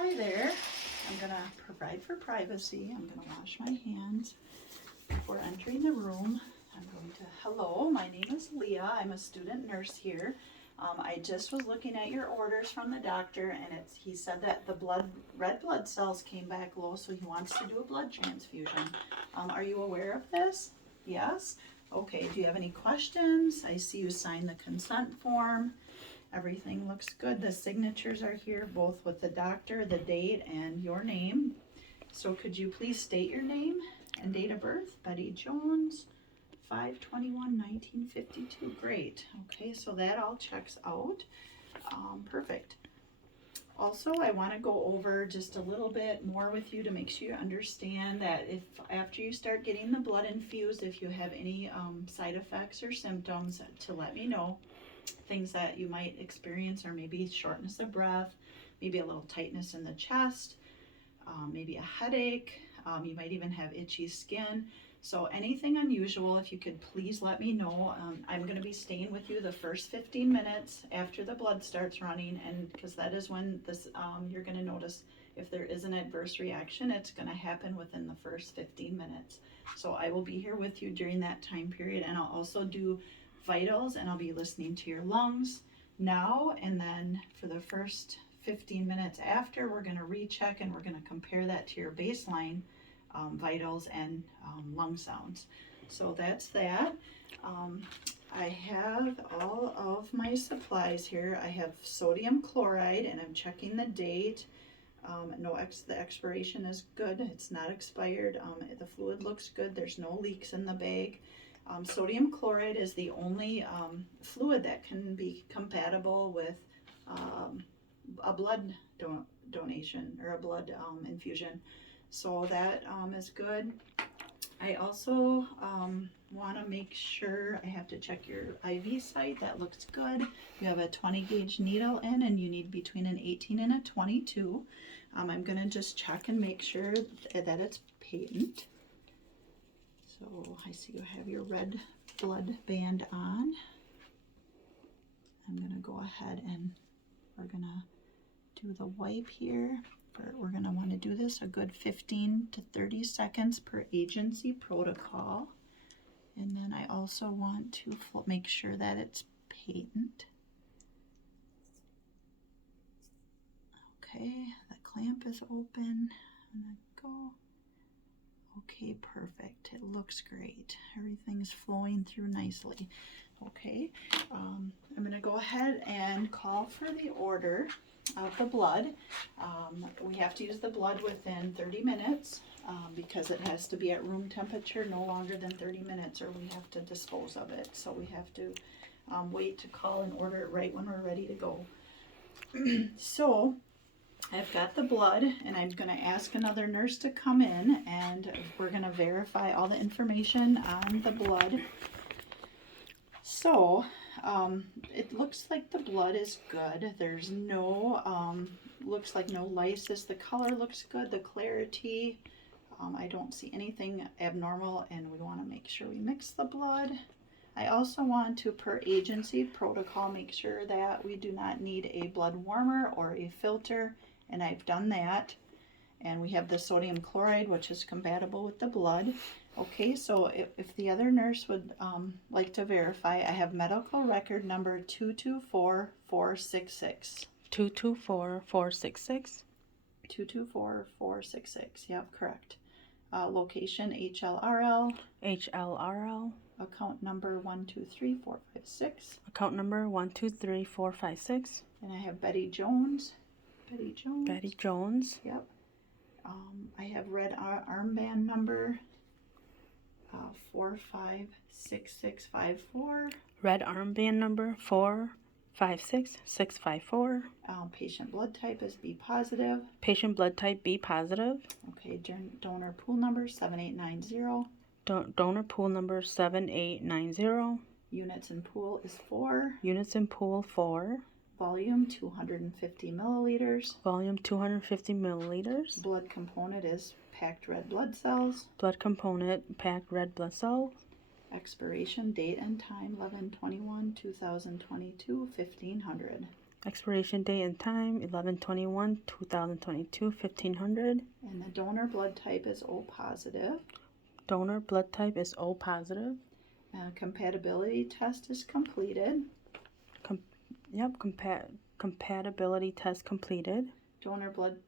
Hi there. I'm going to provide for privacy. I'm going to wash my hands before entering the room. Hello, my name is Leah. I'm a student nurse here. I just was looking at your orders from the doctor, and he said that the red blood cells came back low, so he wants to do a blood transfusion. Are you aware of this? Yes? Okay, do you have any questions? I see you signed the consent form. Everything looks good. The signatures are here, both with the doctor, the date, and your name. So could you please state your name and date of birth? Betty Jones, 5/21/1952. Great. Okay, so that all checks out. Perfect. Also, I want to go over just a little bit more with you to make sure you understand that if after you start getting the blood infused, if you have any side effects or symptoms, to let me know. Things that you might experience are maybe shortness of breath, maybe a little tightness in the chest, maybe a headache. You might even have itchy skin. So anything unusual, if you could please let me know. I'm going to be staying with you the first 15 minutes after the blood starts running, and because that is when this you're going to notice if there is an adverse reaction, it's going to happen within the first 15 minutes. So I will be here with you during that time period, and I'll also do vitals, and I'll be listening to your lungs now, and then for the first 15 minutes after, we're going to recheck and we're going to compare that to your baseline vitals and lung sounds. So that's that. I have all of my supplies here. I have sodium chloride, and I'm checking the date. The expiration is good. It's not expired. The fluid looks good. There's no leaks in the bag. Sodium chloride is the only fluid that can be compatible with a blood donation or a blood infusion. So that is good. I also want to make sure, I have to check your IV site. That looks good. You have a 20 gauge needle in, and you need between an 18 and a 22. I'm going to just check and make sure that it's patent. So I see you have your red blood band on. I'm going to go ahead and we're going to do the wipe here. We're going to want to do this a good 15 to 30 seconds per agency protocol. And then I also want to make sure that it's patent. Okay, the clamp is open. I'm going to go. Okay, perfect. It looks great. Everything's flowing through nicely. Okay, I'm going to go ahead and call for the order of the blood. We have to use the blood within 30 minutes because it has to be at room temperature no longer than 30 minutes, or we have to dispose of it. So we have to wait to call and order it right when we're ready to go. So I've got the blood, and I'm going to ask another nurse to come in, and we're going to verify all the information on the blood. So it looks like the blood is good. There's no, looks like no lysis. The color looks good, the clarity. I don't see anything abnormal, and we want to make sure we mix the blood. I also want to, per agency protocol, make sure that we do not need a blood warmer or a filter, and I've done that. And we have the sodium chloride, which is compatible with the blood. Okay, so if the other nurse would like to verify, I have medical record number 224466. 224466? 224466, yep, correct. Location HLRL. HLRL. Account number 123456. Account number 123456. And I have Betty Jones. Betty Jones. Yep. I have red armband number 456654. Red armband number 456654. Patient blood type is B positive. Patient blood type B positive. Okay, donor pool number 7890. Donor pool number 7890. Units in pool is 4. Units in pool 4. Volume 250 milliliters. Volume 250 milliliters. Blood component is packed red blood cells. Blood component packed red blood cells. Expiration date and time 11/21/2022, 1500. Expiration date and time 11/21/2022, 1500. And the donor blood type is O positive. Donor blood type is O positive. Compatibility test is completed. Compatibility test completed. Donor blood,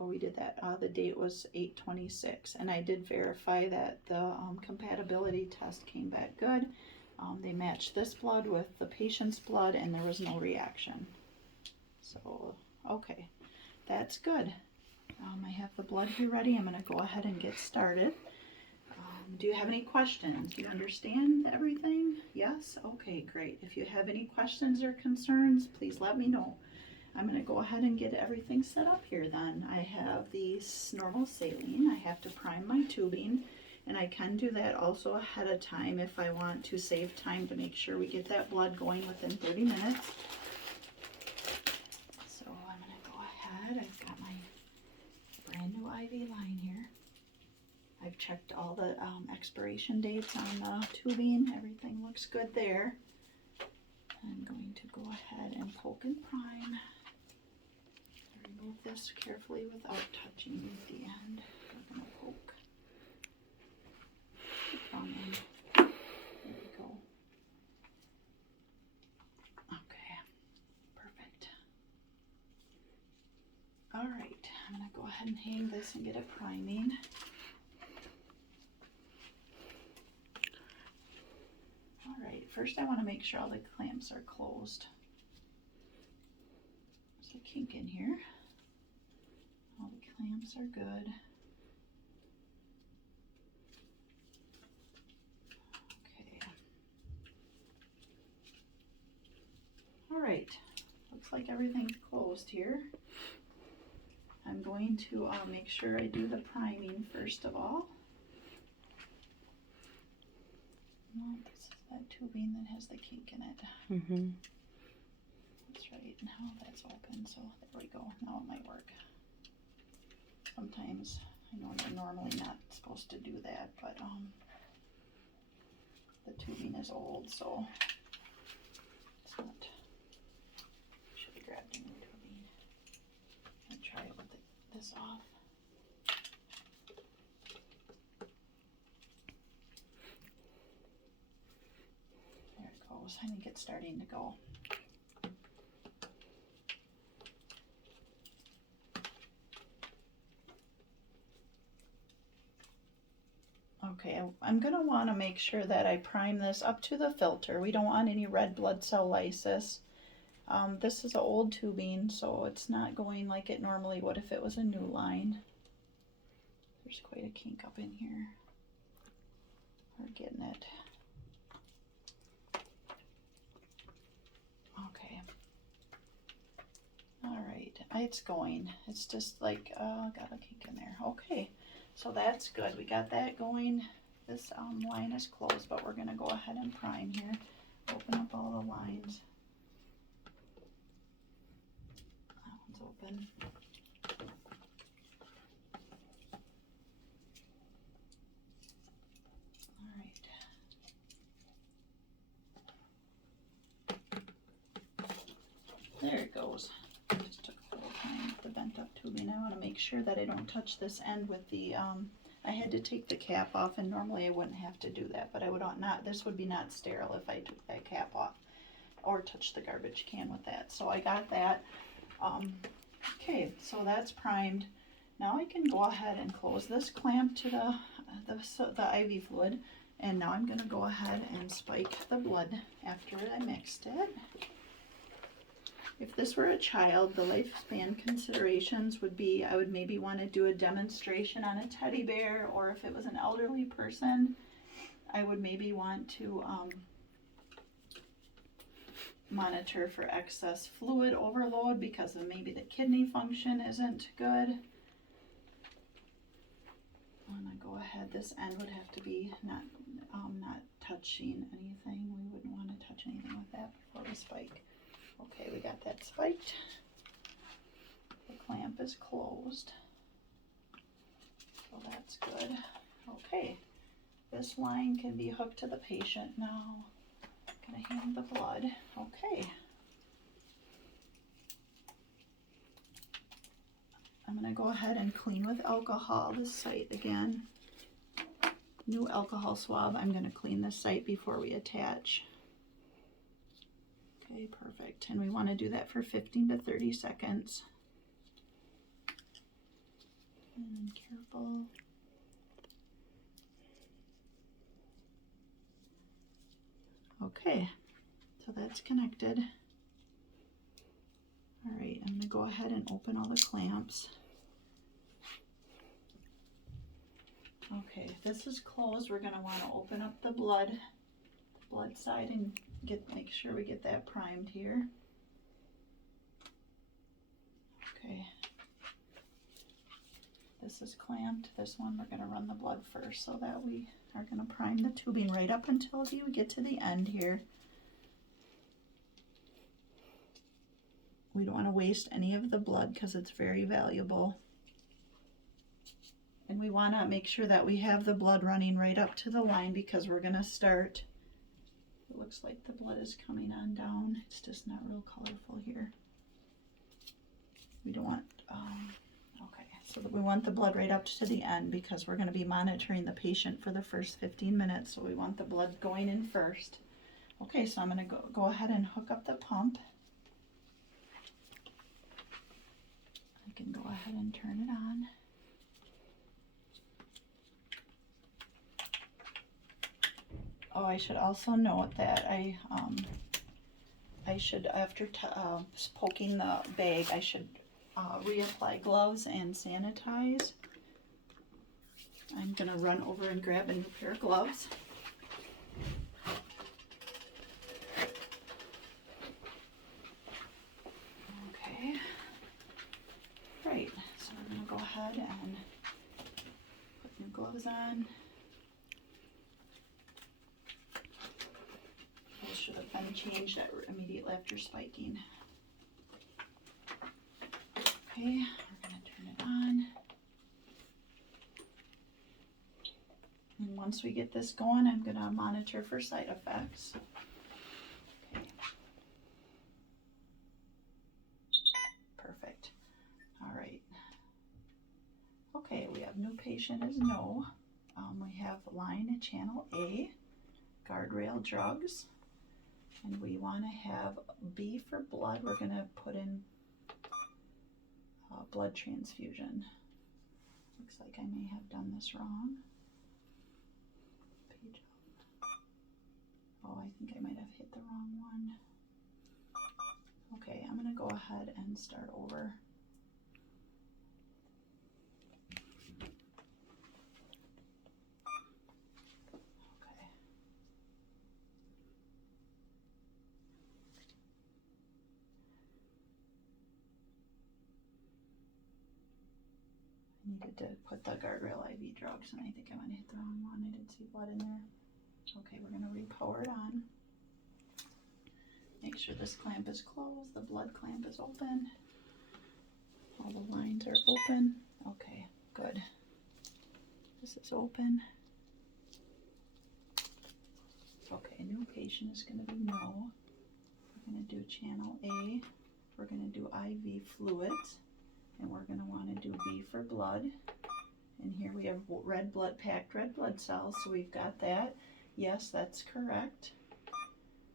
oh, we did that. The date was 8/26, and I did verify that the compatibility test came back good. They matched this blood with the patient's blood, and there was no reaction. So, okay, that's good. I have the blood here ready. I'm going to go ahead and get started. Do you have any questions? Do you understand everything? Yes? Okay, great. If you have any questions or concerns, please let me know. I'm going to go ahead and get everything set up here then. I have the normal saline. I have to prime my tubing, and I can do that also ahead of time if I want to save time to make sure we get that blood going within 30 minutes. So I'm going to go ahead. I've got my brand new IV line here. I've checked all the expiration dates on the tubing. Everything looks good there. I'm going to go ahead and poke and prime. Remove this carefully without touching the end. I'm going to poke. There we go. Okay, perfect. All right, I'm going to go ahead and hang this and get it priming. All right, first I want to make sure all the clamps are closed. There's a kink in here. All the clamps are good. Okay. All right, looks like everything's closed here. I'm going to make sure I do the priming first of all. No, this is that tubing that has the kink in it. That's right, now that's open, so there we go. Now it might work. Sometimes, I know you're normally not supposed to do that, but the tubing is old, so it's not. Should have grabbed a new tubing. I'm gonna try it with this off. There it goes. I think it's starting to go. Okay, I'm going to want to make sure that I prime this up to the filter. We don't want any red blood cell lysis. This is an old tubing, so it's not going like it normally would if it was a new line. There's quite a kink up in here. We're getting it. Okay. All right, it's going. It's just like, got a kink in there. Okay. So that's good. We got that going. This line is closed, but we're going to go ahead and prime here. Open up all the lines. That one's open. All right. There it goes. Just took a little time with the bent up tubing. I want to make sure that I don't touch this end with the, I had to take the cap off, and normally I wouldn't have to do that, but I would not, this would be not sterile if I took that cap off or touched the garbage can with that. So I got that. Okay, so that's primed. Now I can go ahead and close this clamp to the IV fluid, and now I'm going to go ahead and spike the blood after I mixed it. If this were a child, the lifespan considerations would be, I would maybe want to do a demonstration on a teddy bear, or if it was an elderly person, I would maybe want to monitor for excess fluid overload because of maybe the kidney function isn't good. I'm gonna go ahead, this end would have to be not touching anything. We wouldn't want to touch anything with that before we spike. Okay, we got that spiked. The clamp is closed. So that's good. Okay, this line can be hooked to the patient now. Gonna hand the blood. Okay. gonna go ahead and clean with alcohol this site again. New alcohol swab. I'm gonna clean this site before we attach. Okay, perfect. And we want to do that for 15 to 30 seconds. And careful. Okay, so that's connected. All right, I'm gonna go ahead and open all the clamps. Okay, if this is closed, we're gonna want to open up the blood side and make sure we get that primed here. Okay, this is clamped. This one we're gonna run the blood first, so that we are gonna prime the tubing right up until you get to the end here. We don't want to waste any of the blood because it's very valuable. And we want to make sure that we have the blood running right up to the line because we're going to start. It looks like the blood is coming on down. It's just not real colorful here. We don't want, okay, so we want the blood right up to the end because we're going to be monitoring the patient for the first 15 minutes. So we want the blood going in first. Okay, so I'm going to go ahead and hook up the pump. I can go ahead and turn it on. Oh, I should also note that I should, after poking the bag, I should reapply gloves and sanitize. I'm gonna run over and grab a new pair of gloves. Okay. Right, so we're gonna go ahead and put new gloves on. Those should have been changed immediately after spiking. Okay, we're gonna turn it on. And once we get this going, I'm gonna monitor for side effects. Okay. Perfect. All right. Okay, we have new patient is no. We have line at channel A, guardrail drugs, and we want to have B for blood. We're going to put in blood transfusion. Looks like I may have done this wrong. Page up. Oh, I think I might have hit the wrong one. Okay, I'm going to go ahead and start over. Needed to put the guardrail IV drugs, and I think I might have hit the wrong one. I didn't see blood in there. Okay, we're going to re-power it on. Make sure this clamp is closed, the blood clamp is open. All the lines are open. Okay, good. This is open. Okay, new patient is going to be no. We're going to do channel A. We're going to do IV fluids. And we're going to want to do B for blood. And here we have packed red blood cells, so we've got that. Yes, that's correct.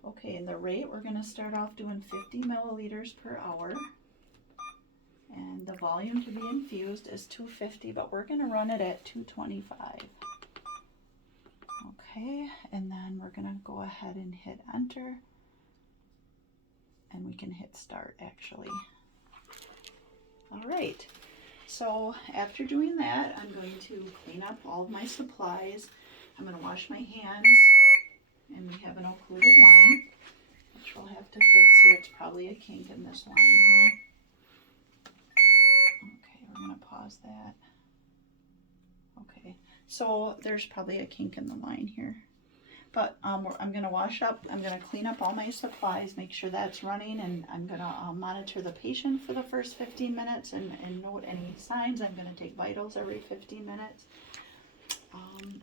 Okay, and the rate, we're going to start off doing 50 milliliters per hour. And the volume to be infused is 250, but we're going to run it at 225. Okay, and then we're going to go ahead and hit enter. And we can hit start, actually. All right, so after doing that, I'm going to clean up all of my supplies. I'm going to wash my hands, and we have an occluded line, which we'll have to fix here. It's probably a kink in this line here. Okay, we're going to pause that. Okay, so there's probably a kink in the line here. But I'm going to wash up, I'm going to clean up all my supplies, make sure that's running, and I'm going to monitor the patient for the first 15 minutes and note any signs. I'm going to take vitals every 15 minutes.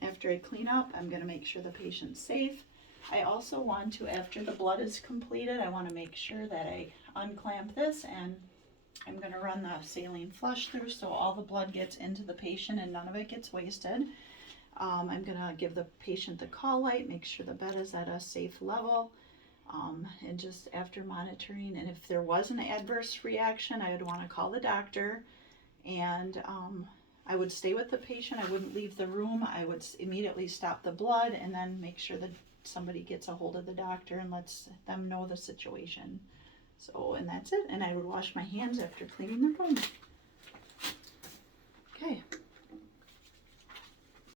After I clean up, I'm going to make sure the patient's safe. I also want to, after the blood is completed, I want to make sure that I unclamp this and I'm gonna run the saline flush through so all the blood gets into the patient and none of it gets wasted. I'm gonna give the patient the call light, make sure the bed is at a safe level. And just after monitoring, and if there was an adverse reaction, I would want to call the doctor, and I would stay with the patient. I wouldn't leave the room. I would immediately stop the blood and then make sure that somebody gets a hold of the doctor and lets them know the situation. So, and that's it. And I would wash my hands after cleaning the room.